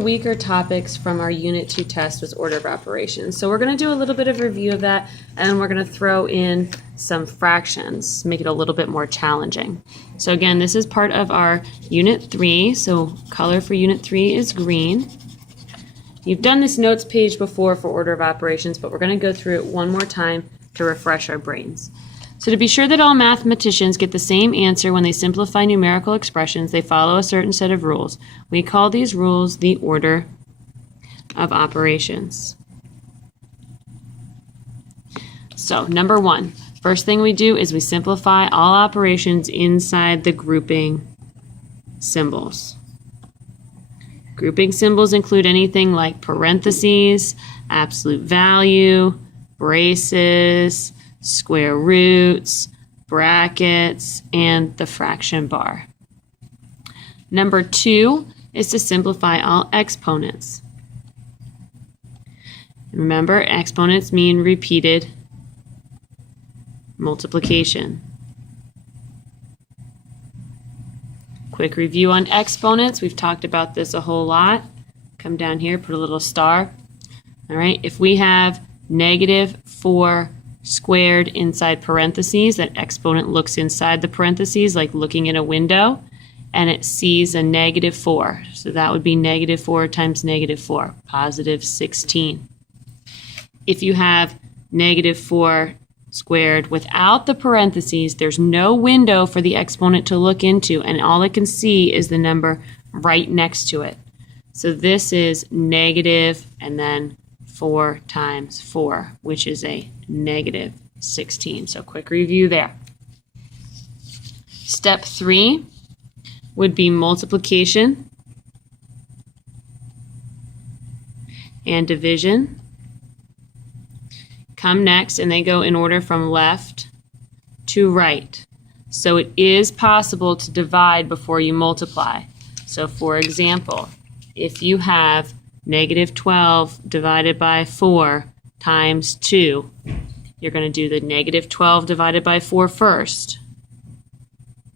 Weaker topics from our Unit 2 test was order of operations. So we're going to do a little bit of review of that, and we're going to throw in some fractions, make it a little bit more challenging. So again, this is part of our Unit 3, so color for Unit 3 is green. You've done this notes page before for order of operations, but we're going to go through it one more time to refresh our brains. So to be sure that all mathematicians get the same answer when they simplify numerical expressions, they follow a certain set of rules. We call these rules the order of operations. So number one, first thing we do is we simplify all operations inside the grouping symbols. Grouping symbols include anything like parentheses, absolute value, braces, square roots, brackets, and the fraction bar. Number two is to simplify all exponents. Remember, exponents mean repeated multiplication. Quick review on exponents. We've talked about this a whole lot. Come down here, put a little star. All right, if we have -4 squared inside parentheses, that exponent looks inside the parentheses like looking in a window, and it sees a -4. So that would be -4 times -4, positive 16. If you have -4 squared without the parentheses, there's no window for the exponent to look into, and all it can see is the number right next to it. So this is negative and then 4 times 4, which is a -16. So quick review there. Step 3 would be multiplication and division. Come next, and they go in order from left to right. So it is possible to divide before you multiply. So for example, if you have -12 divided by 4 times 2, you're going to do the -12 divided by 4 first,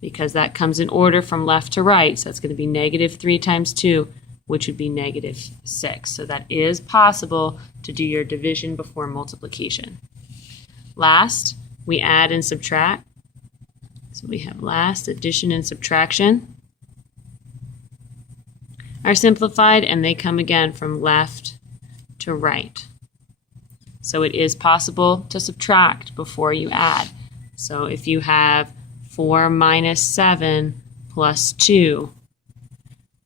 because that comes in order from left to right. So it's going to be -3 times 2, which would be -6. So that is possible to do your division before multiplication. Last, we add and subtract. So we have last, addition and subtraction are simplified, and they come again from left to right. So it is possible to subtract before you add. So if you have 4 minus 7 plus 2,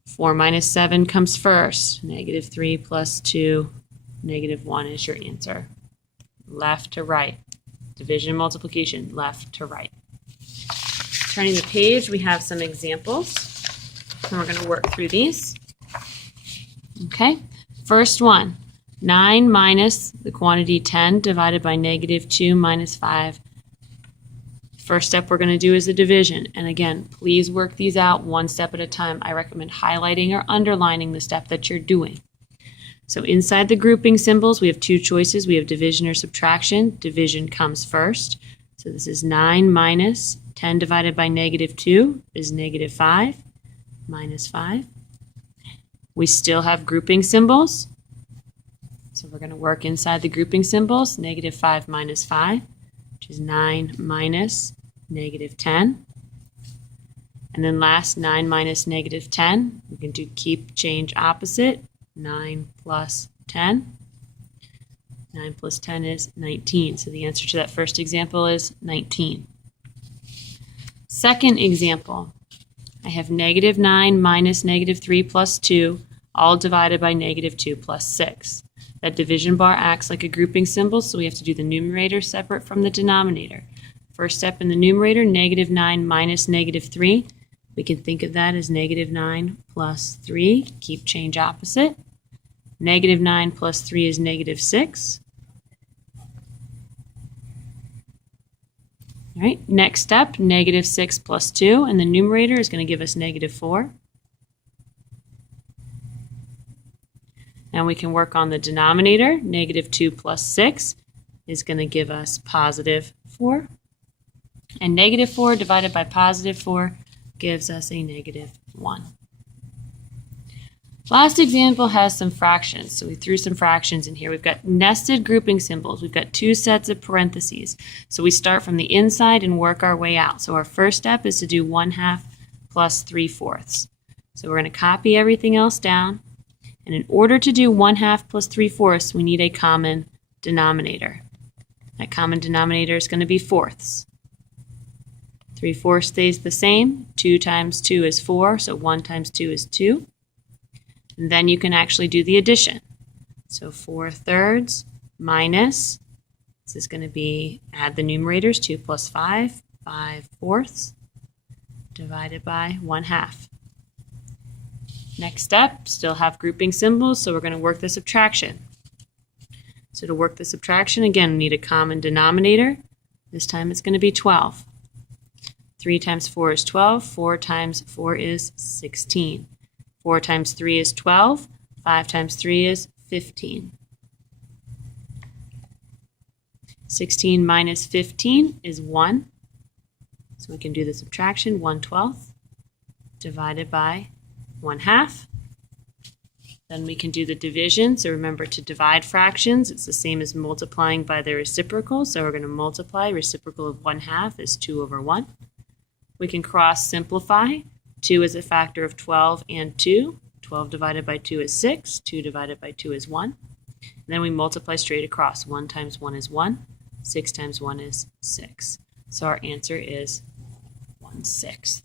4 minus 7 comes first. -3 plus 2, -1 is your answer. Left to right. Division, multiplication, left to right. Turning the page, we have some examples, and we're going to work through these. Okay, first one, 9 minus the quantity 10 divided by -2 minus 5. First step we're going to do is the division. And again, please work these out one step at a time. I recommend highlighting or underlining the step that you're doing. So inside the grouping symbols, we have two choices. We have division or subtraction. Division comes first. So this is 9 minus 10 divided by -2 is -5 minus 5. We still have grouping symbols. So we're going to work inside the grouping symbols. -5 minus 5, which is 9 minus -10. And then last, 9 minus -10. We can do keep, change opposite. 9 plus 10. 9 plus 10 is 19. So the answer to that first example is 19. Second example, I have -9 minus -3 plus 2, all divided by -2 plus 6. That division bar acts like a grouping symbol, so we have to do the numerator separate from the denominator. First step in the numerator, -9 minus -3. We can think of that as -9 plus 3. Keep, change opposite. -9 plus 3 is -6. All right, next step, -6 plus 2, and the numerator is going to give us -4. Now we can work on the denominator. -2 plus 6 is going to give us +4. And -4 divided by +4 gives us a -1. Last example has some fractions. So we threw some fractions in here. We've got nested grouping symbols. We've got two sets of parentheses. So we start from the inside and work our way out. So our first step is to do 1/2 plus 3/4. So we're going to copy everything else down. And in order to do 1/2 plus 3/4, we need a common denominator. That common denominator is going to be fourths. 3/4 stays the same. 2 times 2 is 4, so 1 times 2 is 2. And then you can actually do the addition. So 4/3 minus, this is going to be, add the numerators, 2 plus 5, 5/4, divided by 1/2. Next step, still have grouping symbols, so we're going to work the subtraction. So to work the subtraction, again, we need a common denominator. This time it's going to be 12. 3 times 4 is 12. 4 times 4 is 16. 4 times 3 is 12. 5 times 3 is 15. 16 minus 15 is 1. So we can do the subtraction, 1/12 divided by 1/2. Then we can do the division. So remember, to divide fractions, it's the same as multiplying by their reciprocal. So we're going to multiply. Reciprocal of 1/2 is 2/1. We can cross simplify. 2 is a factor of 12 and 2. 12 divided by 2 is 6. 2 divided by 2 is 1. And then we multiply straight across. 1 times 1 is 1. 6 times 1 is 6. So our answer is 1/6.